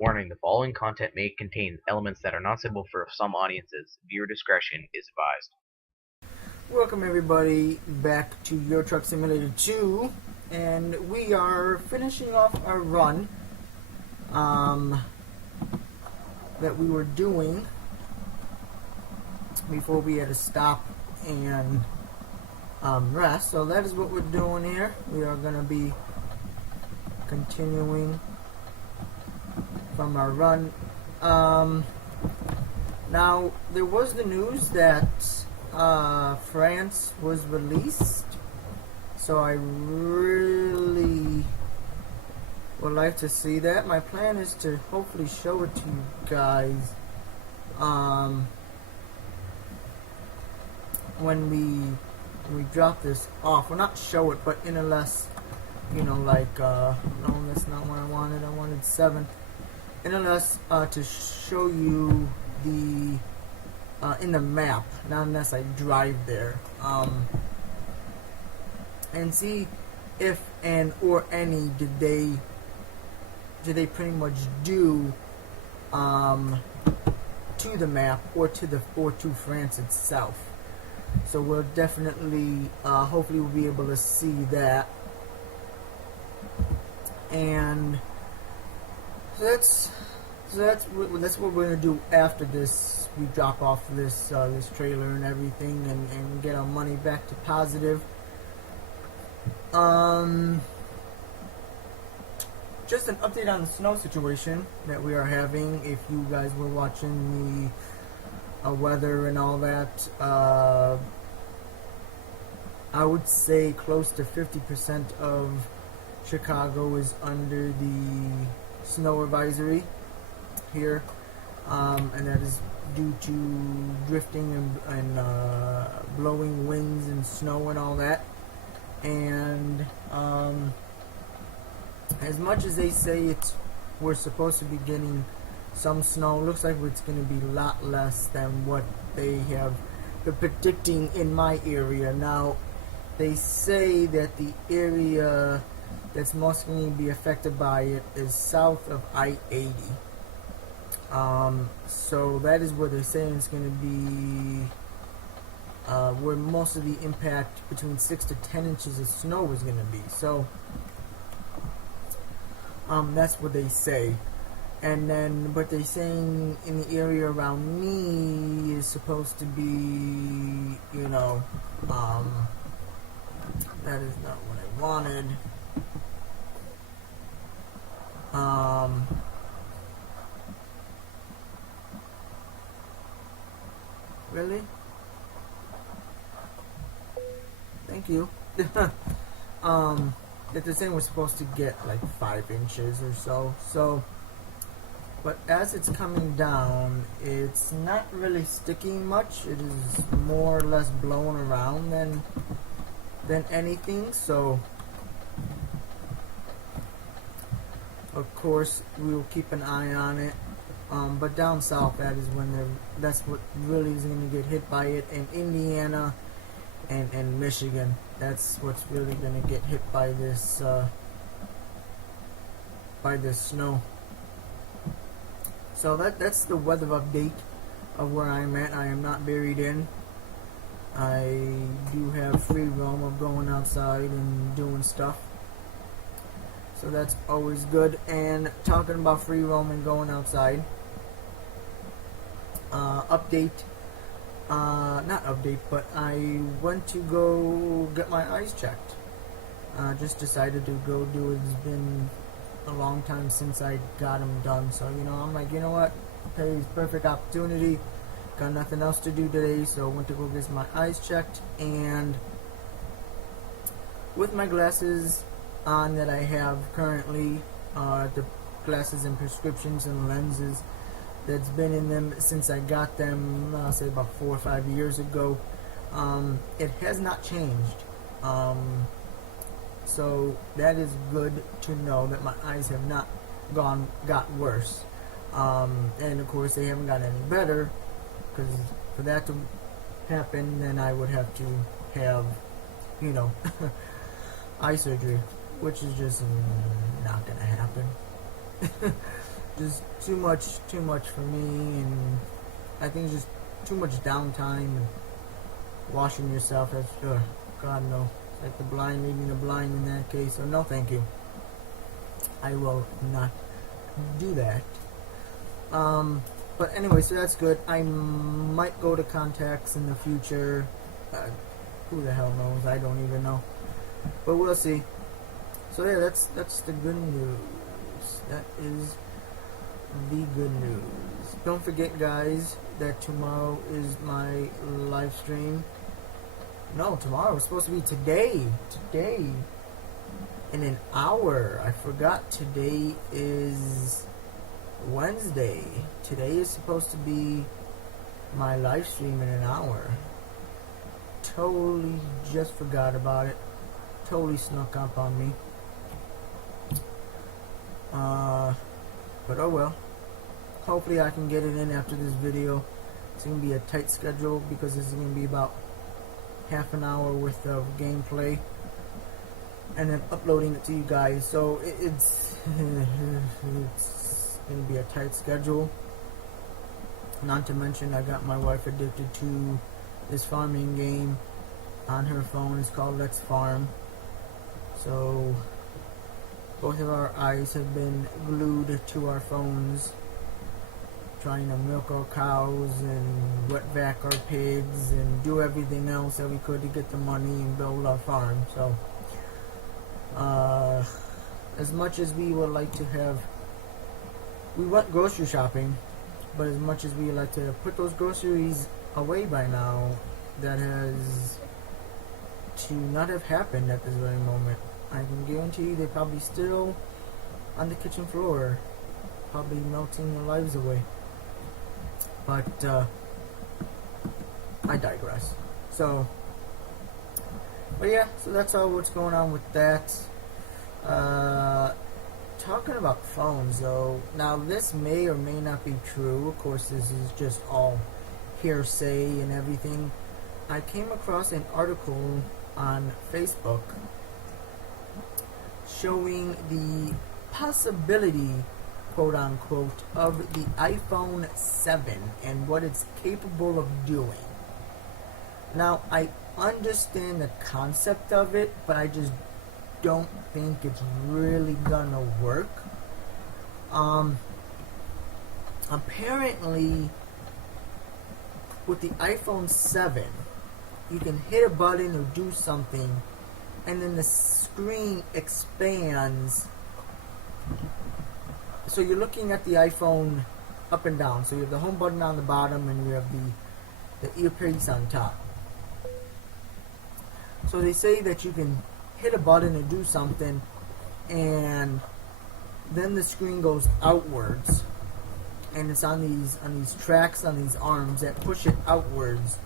Warning: the following content may contain elements that are not suitable for some audiences. Viewer discretion is advised. Welcome everybody back to Euro Truck Simulator 2, and we are finishing off our run that we were doing before we had to stop and rest. So that is what we're doing here. We are going to be continuing from our run. Now, there was the news that France was released, so I really would like to see that. My plan is to hopefully show it to you guys when we drop this off. Well, not show it, but in a less, no, that's not what I wanted. I wanted 7. In a less to show you the in the map, not unless I drive there, and see if and or any did they pretty much do to the map or to France itself. So we'll definitely hopefully we'll be able to see that. And so that's what we're gonna do after this. We drop off this trailer and everything, and get our money back to positive. Just an update on the snow situation that we are having. If you guys were watching the weather and all that, I would say close to 50% of Chicago is under the snow advisory here, and that is due to drifting and blowing winds and snow and all that. And as much as they say we're supposed to be getting some snow, looks like it's going to be a lot less than what they're predicting in my area. Now, they say that the area that's most going to be affected by it is south of I-80. So that is where they're saying it's going to be where most of the impact, between 6 to 10 inches of snow, is going to be. So that's what they say. And then what they're saying in the area around me is supposed to be, that is not what I wanted. Really? Thank you. That they're saying we're supposed to get like 5 inches or so. So, but as it's coming down, it's not really sticking much. It is more or less blowing around than anything. So, of course, we will keep an eye on it. But down south, that's what really is going to get hit by it. In Indiana and Michigan, that's what's really going to get hit by this snow. So that's the weather update of where I'm at. I am not buried in. I do have free roam of going outside and doing stuff. So that's always good. And talking about free roam and going outside, not update, but I went to go get my eyes checked. Just decided to go do it. It's been a long time since I got them done. So, I'm like, you know what? Today's perfect opportunity. Got nothing else to do today, so I went to go get my eyes checked. And with my glasses on that I have currently, the glasses and prescriptions and lenses that's been in them since I got them, I'll say about 4 or 5 years ago, it has not changed. So that is good to know that my eyes have not got worse. And of course they haven't got any better, because for that to happen, then I would have to have, eye surgery, which is just not gonna happen. just too much for me, and I think it's just too much downtime and washing yourself. That's God no, like the blind leading the blind in that case. So no, thank you. I will not do that. But anyway, so that's good. I might go to contacts in the future. Who the hell knows? I don't even know. But we'll see. So yeah, that's the good news. That is the good news. Don't forget, guys, that tomorrow is my live stream. No, tomorrow. It's supposed to be today. Today. In an hour. I forgot today is Wednesday. Today is supposed to be my live stream in an hour. Totally just forgot about it. Totally snuck up on me. But oh well. Hopefully I can get it in after this video. It's going to be a tight schedule because this is going to be about half an hour worth of gameplay. And then uploading it to you guys. So it's going to be a tight schedule. Not to mention I got my wife addicted to this farming game on her phone. It's called Let's Farm. So both of our eyes have been glued to our phones, trying to milk our cows and wet vac our pigs and do everything else that we could to get the money and build our farm. So as much as we would like to have, we went grocery shopping, but as much as we would like to put those groceries away by now, that has to not have happened at this very moment. I can guarantee you they're probably still on the kitchen floor, probably melting their lives away. But I digress. So, but yeah, so that's all what's going on with that. Talking about phones, though, now this may or may not be true. Of course, this is just all hearsay and everything. I came across an article on Facebook showing the possibility, quote unquote, of the iPhone 7 and what it's capable of doing. Now, I understand the concept of it, but I just don't think it's really gonna work. Apparently, with the iPhone 7, you can hit a button or do something, and then the screen expands. So you're looking at the iPhone up and down. So you have the home button on the bottom, and you have the earpiece on top. So they say that you can hit a button and do something, and then the screen goes outwards, and it's on these tracks on these arms that push it outwards,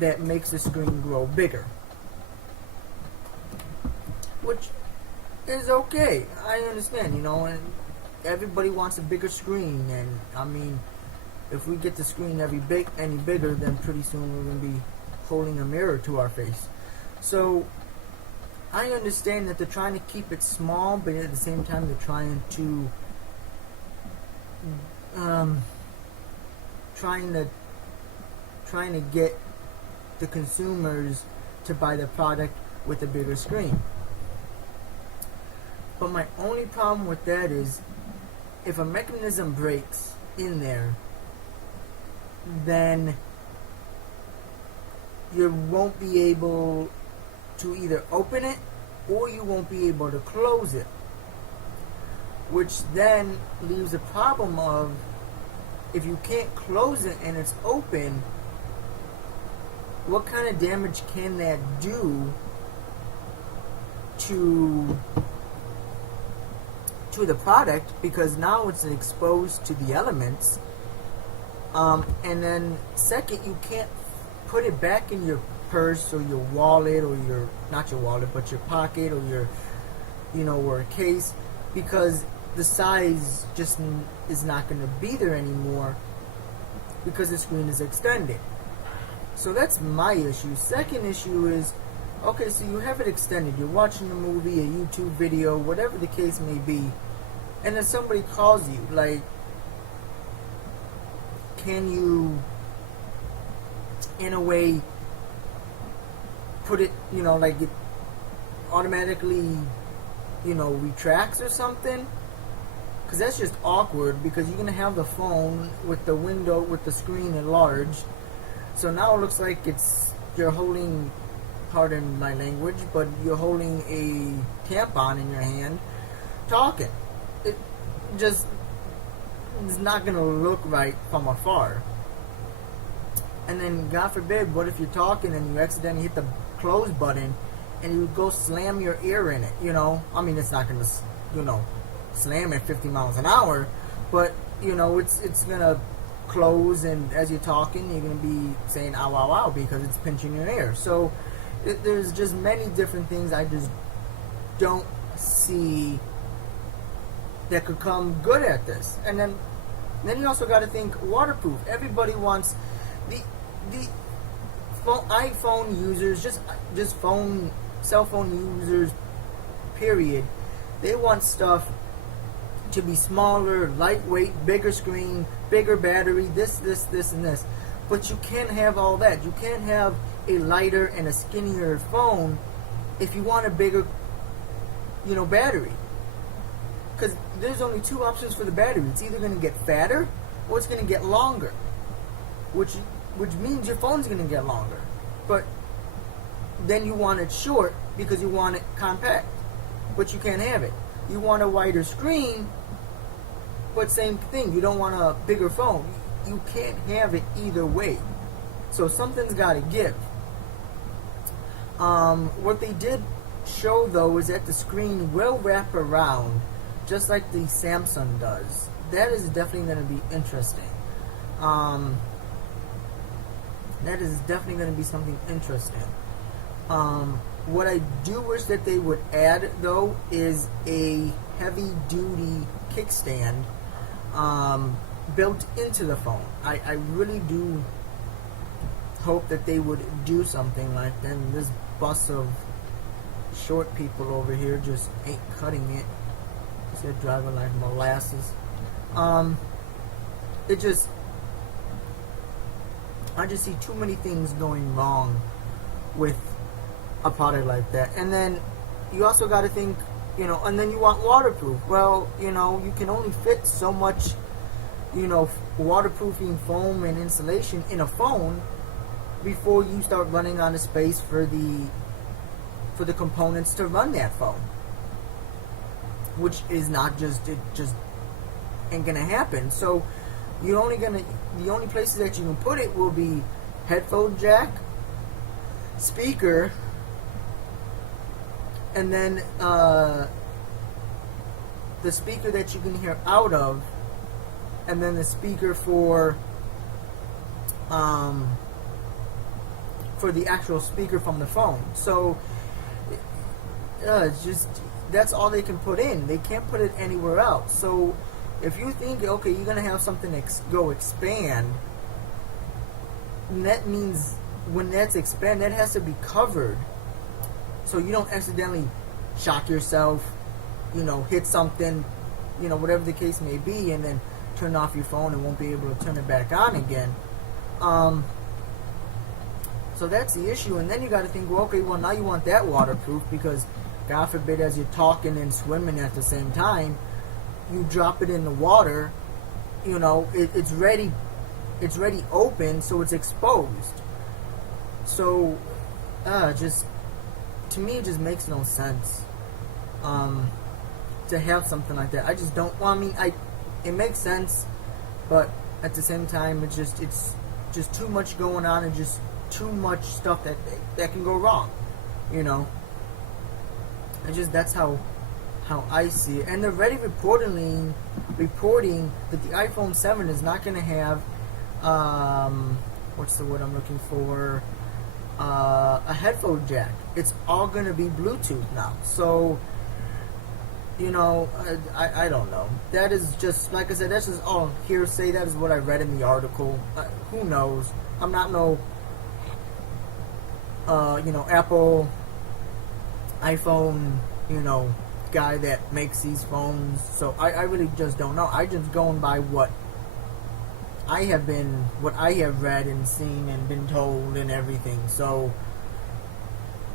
that makes the screen grow bigger, which is okay. I understand, and everybody wants a bigger screen, and I mean, if we get the screen any bigger, then pretty soon we're going to be holding a mirror to our face. So I understand that they're trying to keep it small, but at the same time they're trying to get the consumers to buy the product with a bigger screen. But my only problem with that is, if a mechanism breaks in there, then you won't be able to either open it or you won't be able to close it, which then leaves a problem of, if you can't close it and it's open, what kind of damage can that do to the product, because now it's exposed to the elements. And then second, you can't put it back in your purse or your wallet, or not your wallet, but your pocket, or your or a case, because the size just is not going to be there anymore because the screen is extended. So that's my issue. Second issue is, okay, so you have it extended, you're watching a movie, a YouTube video, whatever the case may be, and then somebody calls you, like, can you, in a way, put it, like it automatically, retracts or something? Because that's just awkward, because you're going to have the phone with the window, with the screen enlarged. So now it looks like you're holding, pardon my language, but you're holding a tampon in your hand, talking. It just is not going to look right from afar. And then, God forbid, what if you're talking and you accidentally hit the close button and you go slam your ear in it, I mean, it's not going to, slam at 50 miles an hour, but, it's going to close, and as you're talking, you're going to be saying ow, ow, ow, because it's pinching your ear. So there's just many different things I just don't see that could come good at this. And then you also got to think waterproof. Everybody wants the iPhone users, just cell phone users, period. They want stuff to be smaller, lightweight, bigger screen, bigger battery, this, and this. But you can't have all that. You can't have a lighter and a skinnier phone if you want a bigger, battery. Because there's only two options for the battery. It's either going to get fatter or it's going to get longer, which means your phone's going to get longer. But then you want it short because you want it compact, but you can't have it. You want a wider screen, but same thing. You don't want a bigger phone. You can't have it either way. So something's got to give. What they did show, though, is that the screen will wrap around, just like the Samsung does. That is definitely going to be interesting. That is definitely going to be something interesting. What I do wish that they would add, though, is a heavy-duty kickstand built into the phone. I really do hope that they would do something like that. And this bus of short people over here just ain't cutting it. They're driving like molasses. I just see too many things going wrong with a product like that. And then you also got to think, and then you want waterproof. Well, you can only fit so much, waterproofing foam and insulation in a phone before you start running out of space for the components to run that phone. Which is not it just ain't gonna happen. So the only places that you can put it will be headphone jack, speaker, and then the speaker that you can hear out of, and then the speaker for the actual speaker from the phone. So it's just, that's all they can put in. They can't put it anywhere else. So if you think, okay, you're going to have something go expand, that means when that's expand, that has to be covered so you don't accidentally shock yourself, hit something, whatever the case may be, and then turn off your phone and won't be able to turn it back on again. So that's the issue. And then you got to think, well, okay, well, now you want that waterproof because, God forbid, as you're talking and swimming at the same time, you drop it in the water, it's ready open, so it's exposed. So, just, to me, it just makes no sense to have something like that. I just don't, it makes sense, but at the same time, it's just too much going on and just too much stuff that can go wrong, that's how I see it. And they're already reporting that the iPhone 7 is not going to have what's the word I'm looking for, a headphone jack. It's all going to be Bluetooth now. So I don't know. That is just, like I said, that's just all hearsay. That is what I read in the article. Who knows? I'm not no Apple iPhone, guy that makes these phones, so I really just don't know. I just going by what I have read and seen and been told and everything. So,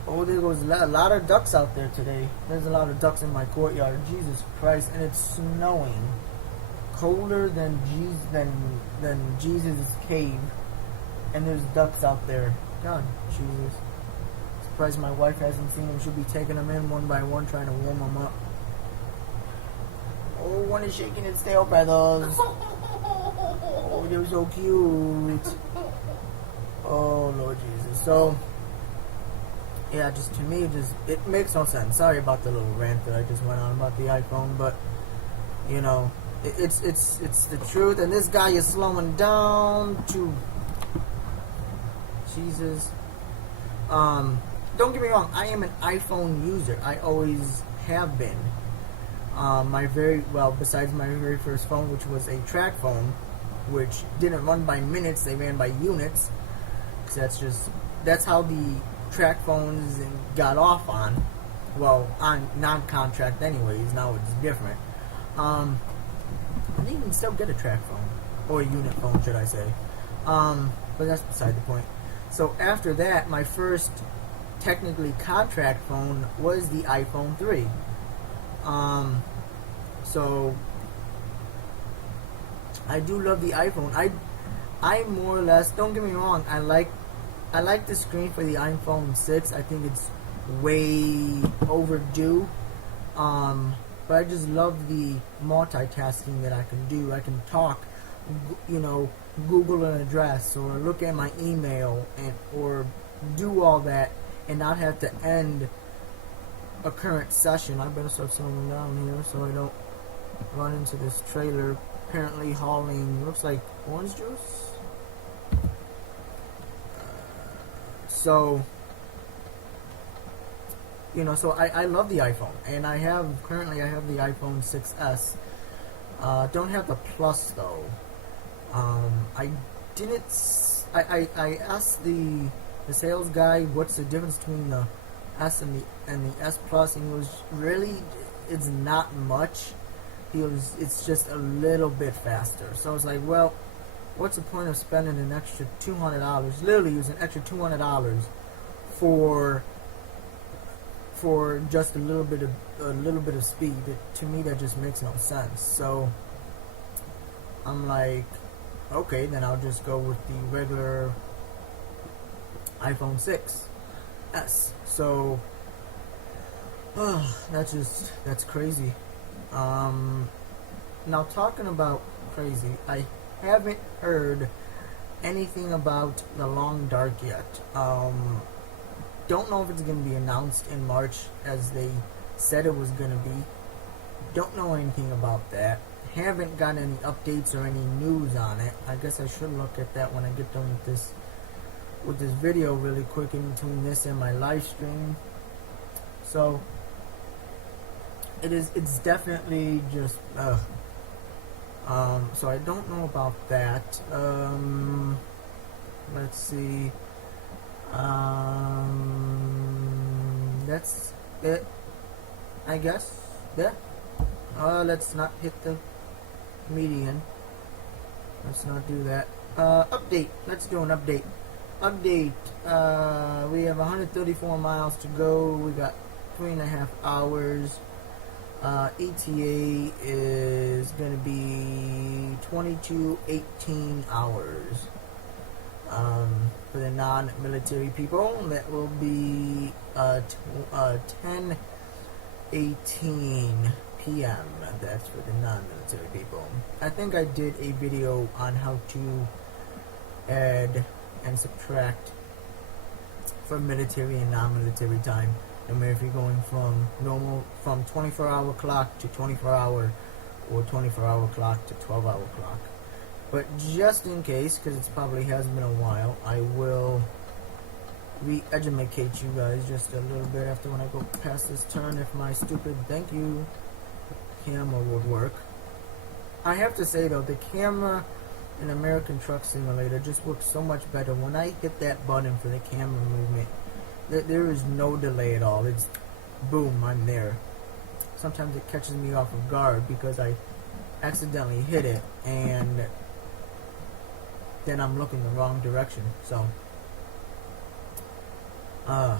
oh, there goes a lot of ducks out there today. There's a lot of ducks in my courtyard. Jesus Christ, and it's snowing, colder than Jesus' cave, and there's ducks out there. God, Jesus. Surprised my wife hasn't seen them. She'll be taking them in one by one, trying to warm them up. Oh, one is shaking its tail feathers. Oh, they're so cute. Oh, Lord Jesus. So, yeah, just to me, it makes no sense. Sorry about the little rant that I just went on about the iPhone, but you know, it's the truth. And this guy is slowing down to Jesus. Don't get me wrong. I am an iPhone user. I always have been. Besides my very first phone, which was a track phone, which didn't run by minutes, they ran by units. Cause that's how the track phones got off on. Well, on non-contract anyways. Now it's different. And you can still get a track phone, or a unit phone, should I say? But that's beside the point. So after that, my first technically contract phone was the iPhone 3. So I do love the iPhone. I more or less, don't get me wrong, I like the screen for the iPhone 6. I think it's way overdue. But I just love the multitasking that I can do. I can talk, Google an address or look at my email or do all that and not have to end a current session. I better start slowing down here so I don't run into this trailer apparently hauling, looks like orange juice. So I love the iPhone, and I have the iPhone 6s. Don't have the Plus though. I asked the sales guy what's the difference between the S and the S Plus, and he was really, it's not much. It's just a little bit faster. So I was like, well, what's the point of spending an extra $200? Literally, it was an extra $200 for just a little bit of speed. To me, that just makes no sense. So I'm like, okay, then I'll just go with the regular iPhone 6s. So that's crazy. Now talking about crazy, I haven't heard anything about the Long Dark yet. Don't know if it's going to be announced in March as they said it was going to be. Don't know anything about that. Haven't got any updates or any news on it. I guess I should look at that when I get done with this video really quick in between this and my live stream. So it's definitely just so I don't know about that. Let's see. That's it, I guess. Yeah. Let's not hit the median. Let's not do that. Update. Let's do an update. We have 134 miles to go. We got 3.5 hours. ETA is going to be 22:18 hours. For the non-military people, that will be 10:18 p.m. That's for the non-military people. I think I did a video on how to add and subtract for military and non-military time. No matter if you're going from 24-hour clock to 24-hour or 24-hour clock to 12-hour clock. But just in case, because it probably has been a while, I will re-educate you guys just a little bit after when I go past this turn, if my stupid thank you camera would work. I have to say though, the camera in American Truck Simulator just works so much better. When I hit that button for the camera movement, there is no delay at all. It's boom, I'm there. sometimes it catches me off of guard because I accidentally hit it and then I'm looking the wrong direction. So, and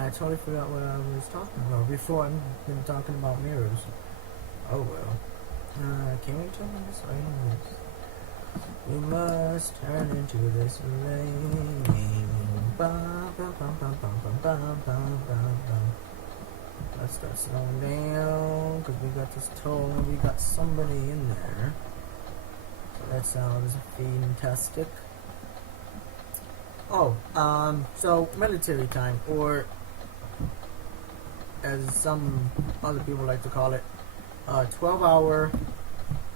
I totally forgot what I was talking about before. I've been talking about mirrors. Oh well. Can we turn on this lane? We must turn into this lane. Bum, bum, bum, bum, bum, bum, bum, bum, bum, bum. Let's start slowing down because we got this toll and we got somebody in there. So that sounds fantastic. Oh, so military time, or as some other people like to call it, 12-hour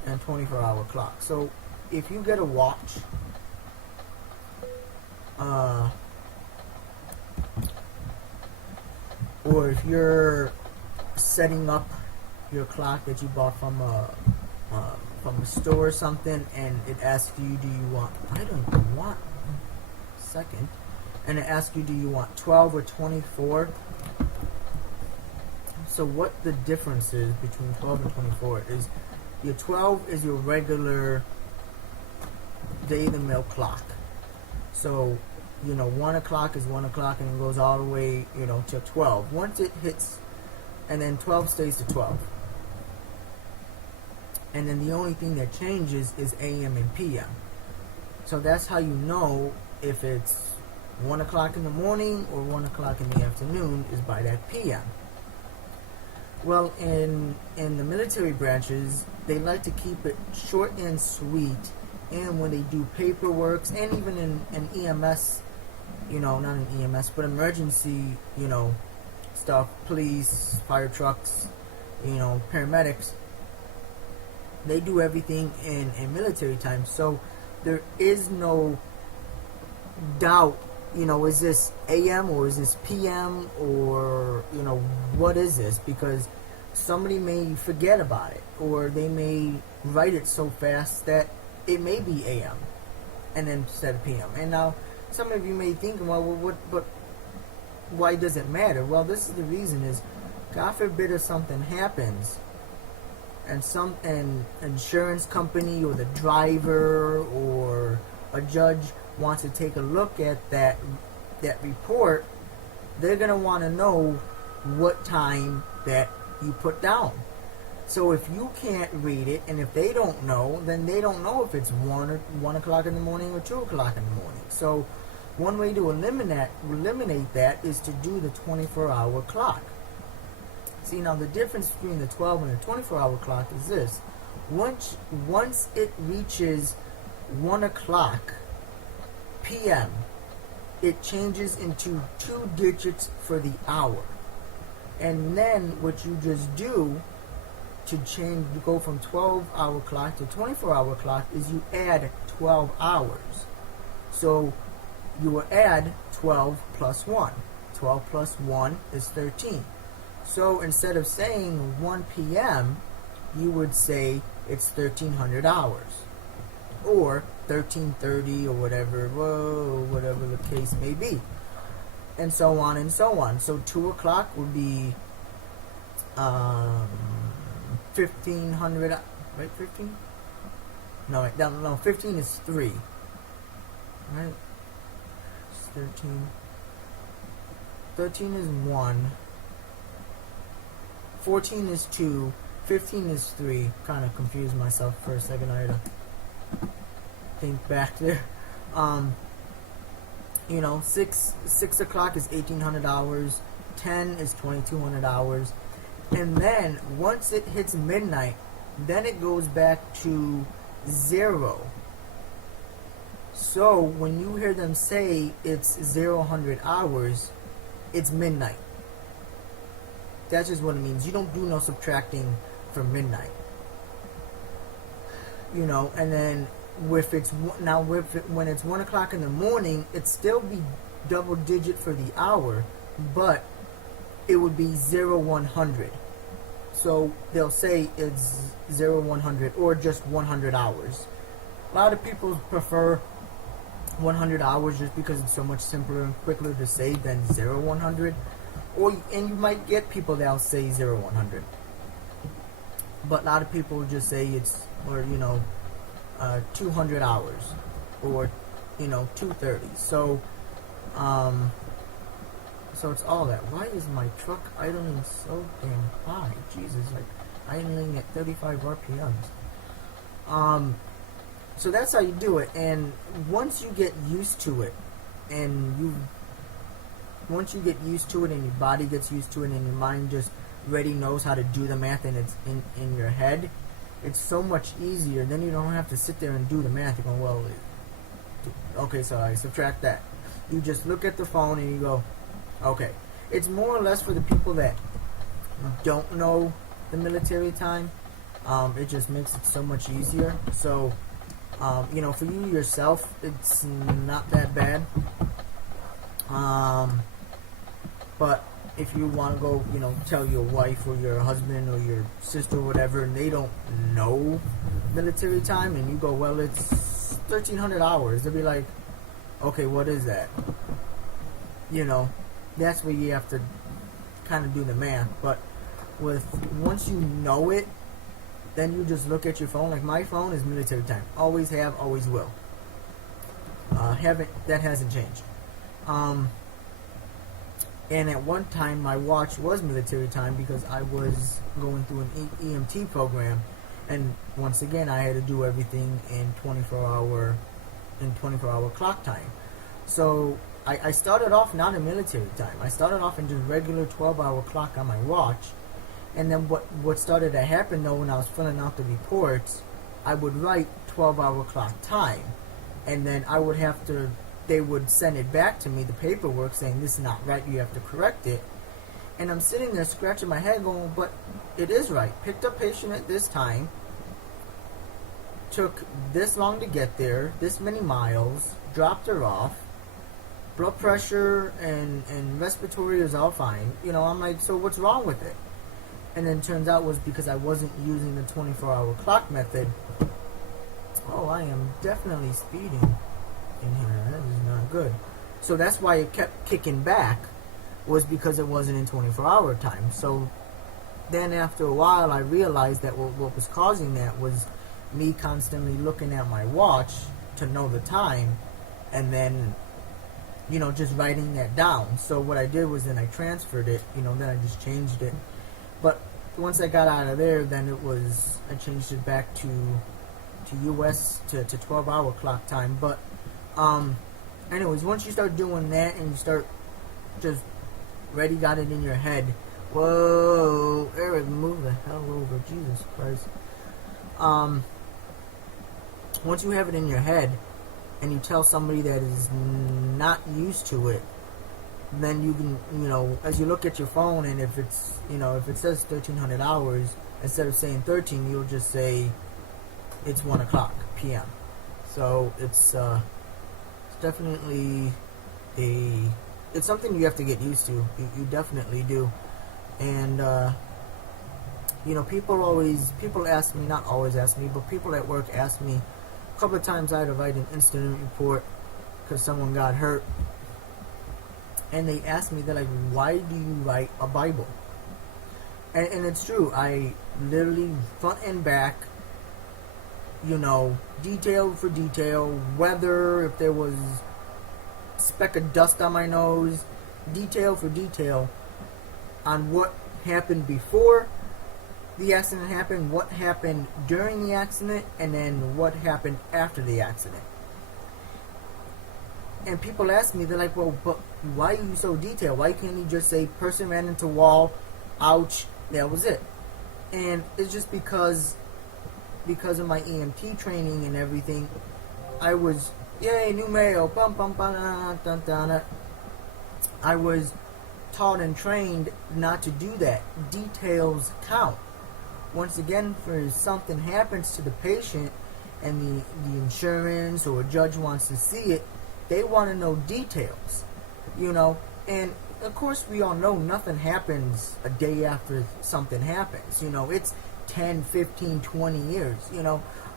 and 24-hour clock. So if you get a watch, or if you're setting up your clock that you bought from a store or something, and it asks you, do you want, I don't want, second, and it asks you, do you want 12 or 24? So what the difference is between 12 and 24 is your 12 is your regular day-of-the-mill clock. So, 1 o'clock is 1 o'clock and it goes all the way, to 12. Once it hits, and then 12 stays to 12. And then the only thing that changes is AM and PM. So that's how you know if it's 1 o'clock in the morning or 1 o'clock in the afternoon is by that PM. Well, in the military branches, they like to keep it short and sweet. And when they do paperwork, and even in EMS, not in EMS, but emergency, stuff, police, fire trucks, paramedics, they do everything in military time. So there is no doubt, is this AM or is this PM or, what is this? Because somebody may forget about it, or they may write it so fast that it may be AM and then instead of PM. And now some of you may think, well, but why does it matter? Well, this is the reason is, God forbid if something happens and an insurance company or the driver or a judge wants to take a look at that report, they're going to want to know what time that you put down. So if you can't read it, and if they don't know, then they don't know if it's 1 o'clock in the morning or 2 o'clock in the morning. So one way to eliminate that is to do the 24-hour clock. See, now the difference between the 12 and the 24-hour clock is this. Once it reaches 1 o'clock PM, it changes into 2 digits for the hour. And then what you just do to go from 12-hour clock to 24-hour clock is you add 12 hours. So you will add 12 plus 1. 12 plus 1 is 13. So instead of saying 1 p.m., you would say it's 1300 hours. Or 1330 or whatever the case may be. And so on and so on. So 2 o'clock would be 1500, right? 15? No, 15 is 3. Right? It's 13. 13 is 1. 14 is 2. 15 is 3. Kind of confused myself for a second. I had to think back there. 6 o'clock is 1800 hours. 10 is 2200 hours. And then once it hits midnight, then it goes back to 0. So when you hear them say it's 0-100 hours, it's midnight. That's just what it means. You don't do no subtracting from midnight. And then when it's 1 o'clock in the morning, it'd still be double digit for the hour, but it would be 0-100. So they'll say it's 0-100 or just 100 hours. A lot of people prefer 100 hours just because it's so much simpler and quicker to say than 0-100. and you might get people that'll say 0 100, but a lot of people just say it's, or 200 hours, or 230. So so it's all that. Why is my truck idling so damn high? Jesus, like idling at 35 RPMs. So that's how you do it. And once you get used to it, once you get used to it, and your body gets used to it, and your mind just already knows how to do the math, and it's in your head, it's so much easier. Then you don't have to sit there and do the math. You go, well, okay, so I subtract that. You just look at the phone and you go, okay. It's more or less for the people that don't know the military time. It just makes it so much easier. So, for you yourself, it's not that bad. But if you want to go, tell your wife or your husband or your sister or whatever, and they don't know military time, and you go, well, it's 1,300 hours, they'll be like, okay, what is that? That's where you have to kind of do the math. But once you know it, then you just look at your phone. Like my phone is military time. Always have, always will. That hasn't changed. And at one time, my watch was military time because I was going through an EMT program, and once again, I had to do everything in 24-hour clock time. So I started off not in military time. I started off in just regular 12-hour clock on my watch, and then what started to happen though, when I was filling out the reports, I would write 12-hour clock time, and then they would send it back to me, the paperwork, saying this is not right, you have to correct it. And I'm sitting there scratching my head going, but it is right. Picked up patient at this time, took this long to get there, this many miles, dropped her off, blood pressure and respiratory is all fine. I'm like, so what's wrong with it? And then turns out was because I wasn't using the 24-hour clock method. Oh, I am definitely speeding in here. That is not good. So that's why it kept kicking back, was because it wasn't in 24-hour time. So then after a while, I realized that what was causing that was me constantly looking at my watch to know the time, and then just writing that down. So what I did was then I transferred it, then I just changed it. But once I got out of there, then I changed it back to US to 12-hour clock time. But anyways, once you start doing that and you start just already got it in your head, whoa, Eric, move the hell over, Jesus Christ. Once you have it in your head and you tell somebody that is not used to it, then you can, as you look at your phone, and if it's, if it says 1,300 hours, instead of saying 13, you'll just say it's 1 o'clock p.m. So it's definitely it's something you have to get used to. You definitely do. And people ask me, not always ask me, but people at work ask me. A couple of times I had to write an incident report because someone got hurt, and they asked me, they're like, why do you write a Bible? And it's true. I literally, front and back, detail for detail, whether if there was a speck of dust on my nose, detail for detail on what happened before the accident happened, what happened during the accident, and then what happened after the accident. And people ask me, they're like, well, but why are you so detailed? Why can't you just say person ran into wall, ouch, that was it? And it's just because of my EMT training and everything, I was, yay, new mail, bum bum bum, dun, dun, dun. I was taught and trained not to do that. Details count. Once again, if something happens to the patient and the insurance or a judge wants to see it, they want to know details, and of course we all know nothing happens a day after something happens. It's 10, 15, 20 years,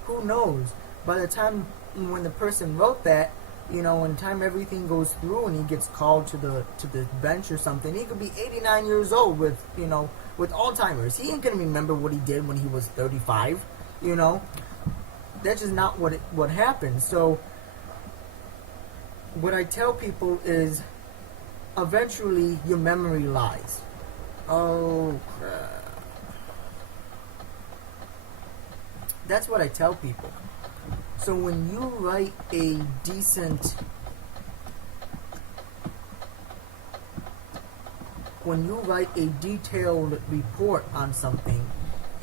who knows? By the time when the person wrote that, you know, in time everything goes through and he gets called to the bench or something, he could be 89 years old with, you know, with Alzheimer's. He ain't gonna remember what he did when he was 35. You know, that's just not what happens. So what I tell people is, eventually your memory lies. Oh crap. That's what I tell people. So when you write a decent, when you write a detailed report on something,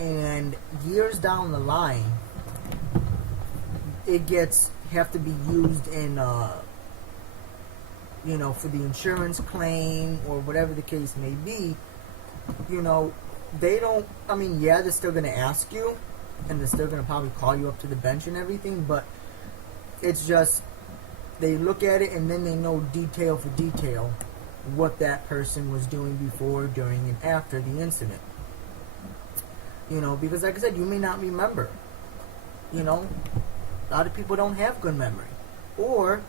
and years down the line, it gets have to be used in, you know, for the insurance claim or whatever the case may be, you know, they don't. I mean, yeah, they're still gonna ask you, and they're still going to probably call you up to the bench and everything, but it's just, they look at it and then they know detail for detail what that person was doing before, during, and after the incident. You know, because like I said, you may not remember. You know, a lot of people don't have good memory. Or,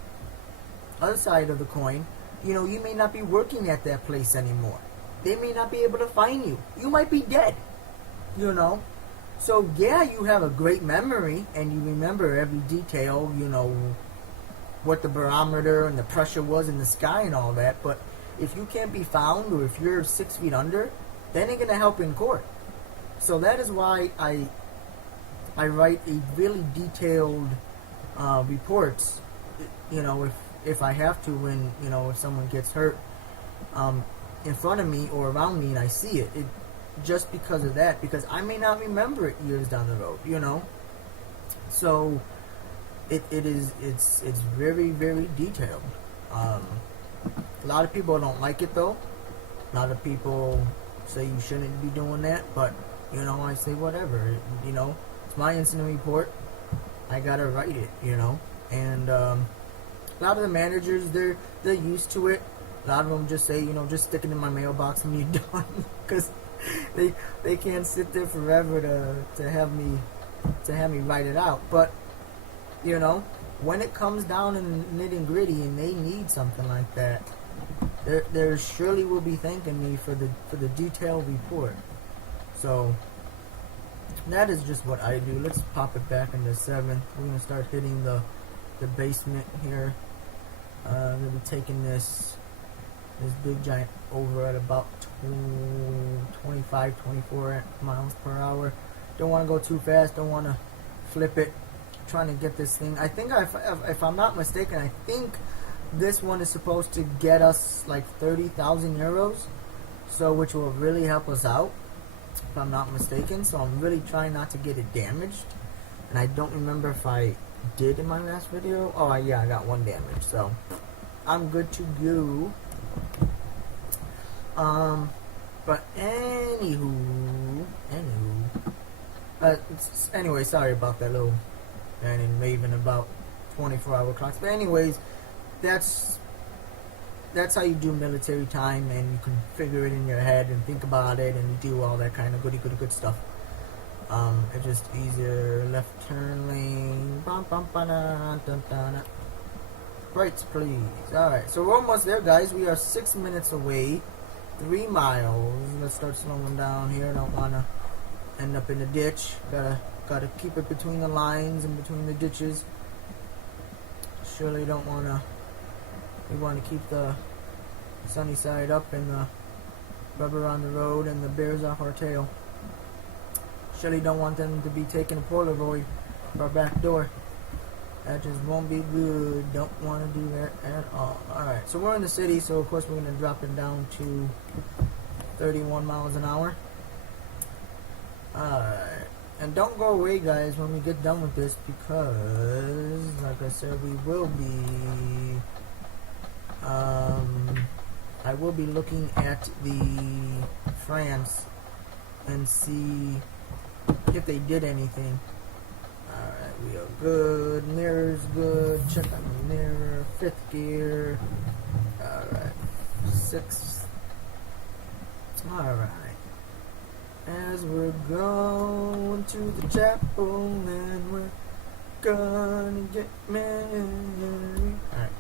other side of the coin, you know, you may not be working at that place anymore. They may not be able to find you. You might be dead. You know? So, yeah, you have a great memory, and you remember every detail, you know, what the barometer and the pressure was in the sky and all that, but if you can't be found, or if you're 6 feet under, that ain't going to help in court. So that is why I write a really detailed reports, you know, if I have to, when, you know, if someone gets hurt in front of me or around me and I see it, just because of that, because I may not remember it years down the road, you know. So it's very, very detailed. A lot of people don't like it though. A lot of people say you shouldn't be doing that, but you know, I say whatever. You know, it's my incident report. I gotta write it, you know. And a lot of the managers, they're used to it. A lot of them just say, you know, just stick it in my mailbox and you're done, because they can't sit there forever to have me write it out. But you know, when it comes down in nitty gritty and they need something like that, there surely will be thanking me for the detailed report. So that is just what I do. Let's pop it back into 7th. We're gonna start hitting the basement here. I'm gonna be taking this big giant over at about 25, 24 miles per hour. Don't want to go too fast. Don't want to flip it. Trying to get this thing. I think if I'm not mistaken, I think this one is supposed to get us like 30,000 euros. So which will really help us out, if I'm not mistaken. So I'm really trying not to get it damaged. And I don't remember if I did in my last video. Oh yeah, I got one damage. So I'm good to go. But anywho, anyway, sorry about that little and raving about 24-hour clocks. But anyways, that's how you do military time, and you can figure it in your head and think about it and do all that kind of goody good stuff. It's just easier. Left turn lane. Brakes, please. Alright, so we're almost there, guys. We are 6 minutes away. 3 miles. Let's start slowing down here. Don't want to end up in a ditch. Gotta keep it between the lines and between the ditches. Surely don't want to. We want to keep the sunny side up and the rubber on the road and the bears off our tail. Surely don't want them to be taking a Polaroid of our back door. That just won't be good. Don't want to do that at all. Alright, so we're in the city, so of course we're going to drop it down to 31 miles an hour. Alright, and don't go away, guys, when we get done with this, because, like I said, we will be, I will be looking at the France and see if they did anything. Alright, we are good. Mirror's good. Check on the mirror. 5th gear. Alright. 6th. Alright. As we're going to the chapel and we're gonna get married. Alright,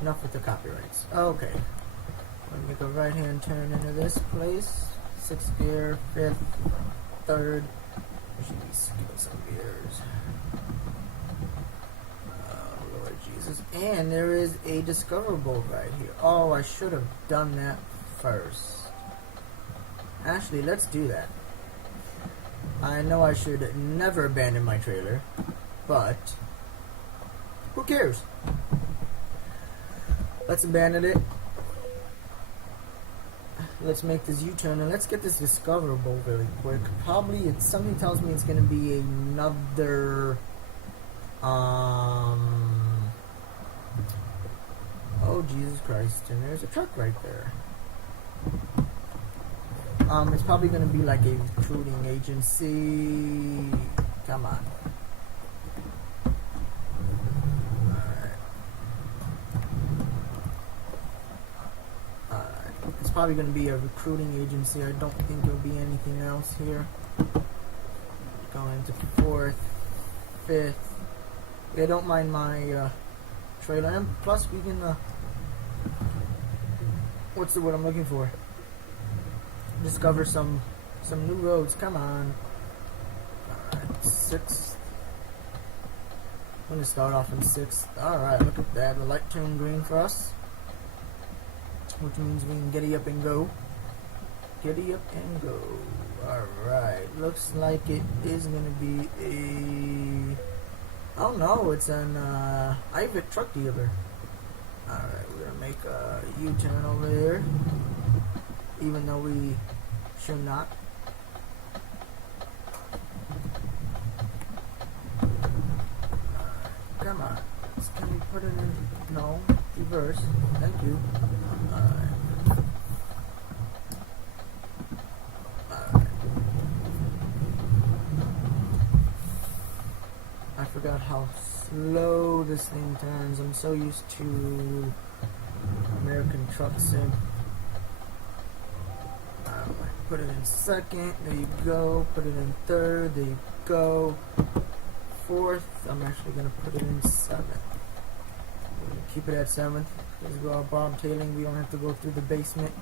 enough with the copyrights. Okay, let me make a right hand turn into this place. 6th gear, 5th, 3rd. We should be skipping some gears. Oh, Lord Jesus. And there is a discoverable right here. Oh, I should have done that first. Actually, let's do that. I know I should never abandon my trailer, but who cares? Let's abandon it. Let's make this U-turn and let's get this discoverable really quick. Probably something tells me it's gonna be another oh Jesus Christ, and there's a truck right there. It's probably gonna be like a recruiting agency. Come on. It's probably going to be a recruiting agency. I don't think there'll be anything else here. Going to 4th, 5th. Yeah, don't mind my trailer. And plus, we can. What's the word I'm looking for? Discover some new roads. Come on. Alright, 6th. I'm going to start off in 6th. Alright, look at that. The light turned green for us, which means we can giddy up and go. Giddy up and go. Alright, looks like it is going to be a... Oh no, it's an Ivic truck dealer. Alright, we're going to make a U-turn over here, even though we should not. Come on. Can we put it in? No. Reverse. Thank you. Alright. I forgot how slow this thing turns. I'm so used to American Truck Sim. Put it in 2nd. There you go. Put it in 3rd. There you go. 4th. I'm actually going to put it in 7th. Keep it at 7th. Because we are bobtailing, we don't have to go through the basement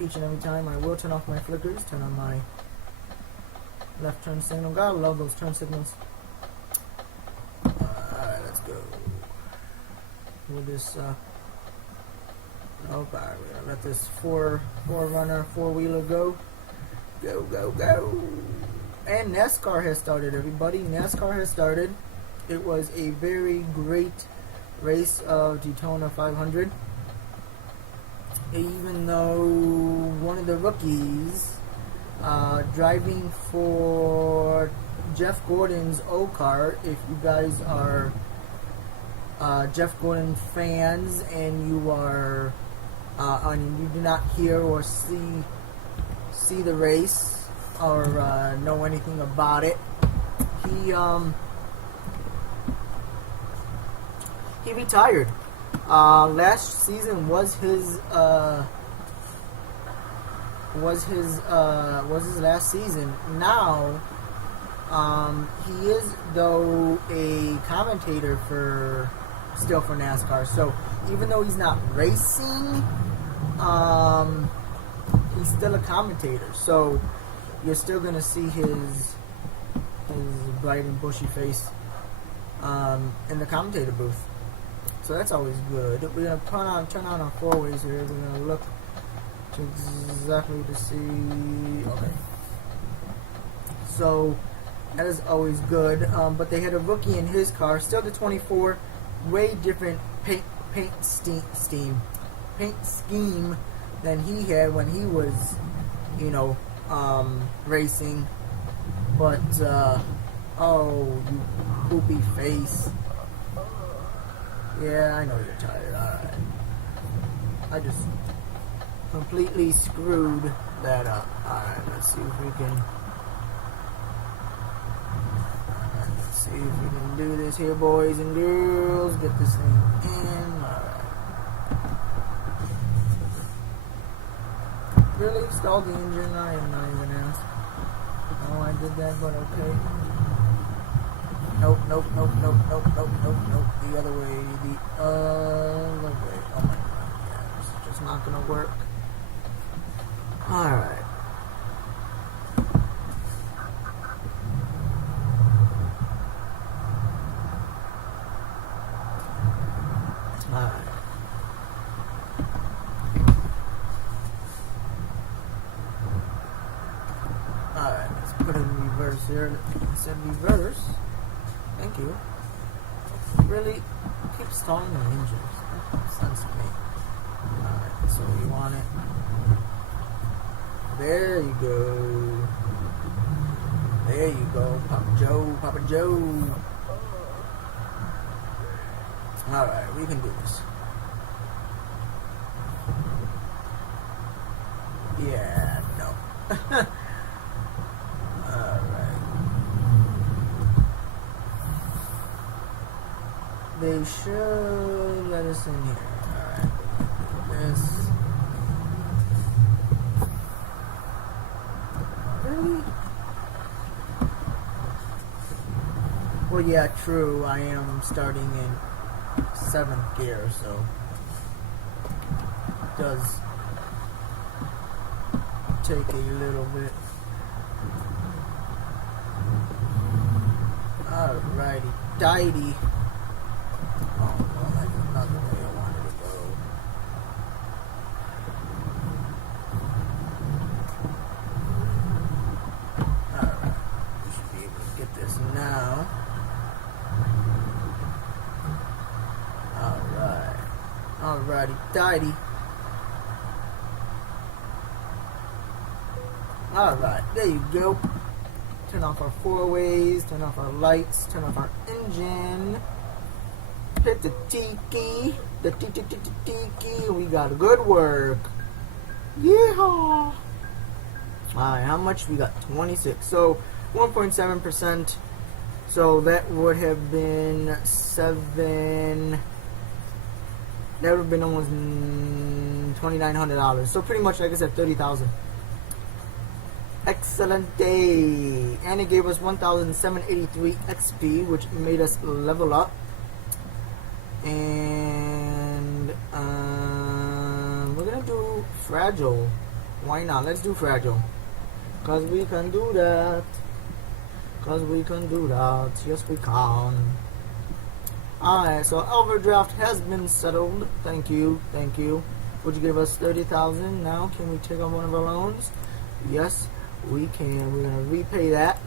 each and every time. I will turn off my flickers, turn on my left turn signal. Gotta love those turn signals. Alright, let's go. With this, we're gonna let this four-wheeler go. Go, go, go. And NASCAR has started, everybody. NASCAR has started. It was a very great race of Daytona 500. Even though one of the rookies driving for Jeff Gordon's old car, if you guys are Jeff Gordon fans and you are and you do not hear or see the race or know anything about it, he retired. Last season was his last season. Now, he is though a commentator for NASCAR. So even though he's not racing, he's still a commentator. So you're still gonna see his bright and bushy face in the commentator booth. So that's always good. We're gonna turn on our four-ways here. We're gonna look to exactly to see. Okay. So that is always good. But they had a rookie in his car, still the 24, way different paint scheme than he had when he was, racing. But oh, you poopy face. Yeah, I know you're tired. Alright. I just completely screwed that up. Alright, let's see if we can. Alright, let's see if we can do this here, boys and girls. Get this thing in. Alright. Really? Stalled the engine? I am not even asked. Oh, I did that, but okay. Nope, nope, nope, nope, nope, nope, nope, nope. The other way, the other way. Oh my god, yeah, this is just not gonna work. Alright. Alright. Alright, let's put in reverse here. Instead of reverse. Thank you. Really keep stalling the engines. That makes sense to me. Alright, so you want it. There you go. There you go, Papa Joe, Papa Joe. Alright, we can do this. Yeah, no. Alright. They should let us in here. Alright. This. Really? Well, yeah, true. I am starting in 7th gear, so it does take a little bit. Alrighty, dighty. Oh no, that's not the way I wanted to go. Alright, we should be able to get this now. Alright. Alrighty, dighty. Alright, there you go. Turn off our four-ways, turn off our lights, turn off our engine. Hit the tiki, the tiki, we got good work. Yeehaw! Alright, how much? We got 26. So, 1.7%. So, that would have been 7... That would have been almost $2,900. So, pretty much, like I said, $30,000. Excellent day. And it gave us 1,783 XP, which made us level up. And we're gonna do fragile. Why not? Let's do fragile. Cause we can do that. Cause we can do that. Yes, we can. Alright, so overdraft has been settled. Thank you. Thank you. Would you give us 30,000? Now, can we take on one of our loans? Yes, we can. We're gonna repay that,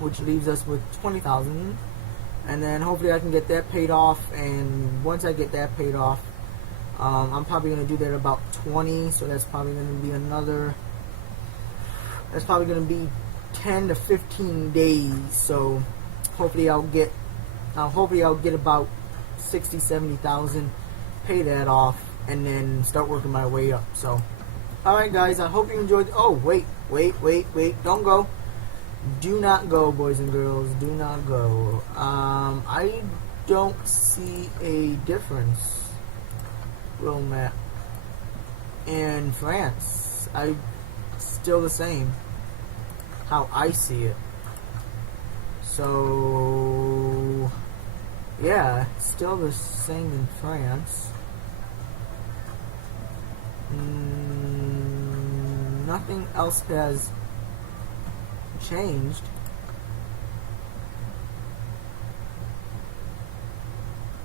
which leaves us with 20,000. And then hopefully I can get that paid off. And once I get that paid off, I'm probably going to do that about 20. So that's probably going to be another. That's probably going to be 10 to 15 days. So hopefully I'll get about 60, 70,000, pay that off, and then start working my way up. So, all right, guys. I hope you enjoyed. Oh, wait. Don't go. Do not go, boys and girls. Do not go. I don't see a difference, Real Matt. In France, still the same. How I see it. So, yeah, still the same in France. Nothing else has changed.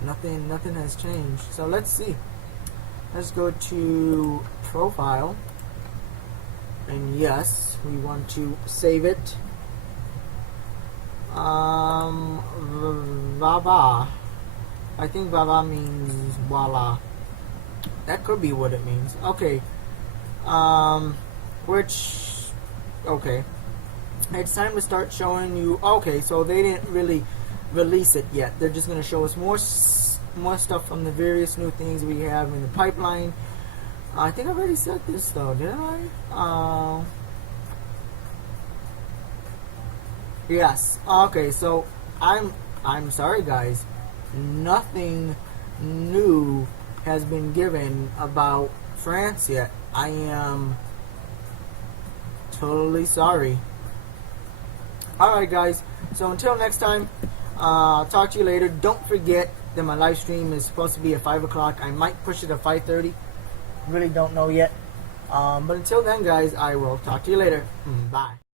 Nothing has changed. So let's see. Let's go to profile. And yes, we want to save it. Vava. I think Vava means voila. That could be what it means. Okay. Okay. It's time to start showing you. Okay, so they didn't really release it yet. They're just going to show us more stuff from the various new things we have in the pipeline. I think I already said this though, didn't I? Yes. Okay, so I'm sorry, guys. Nothing new has been given about France yet. I am totally sorry. Alright, guys. So until next time, I'll talk to you later. Don't forget that my live stream is supposed to be at 5 o'clock. I might push it to 5:30. Really don't know yet. But until then, guys, I will talk to you later. Bye.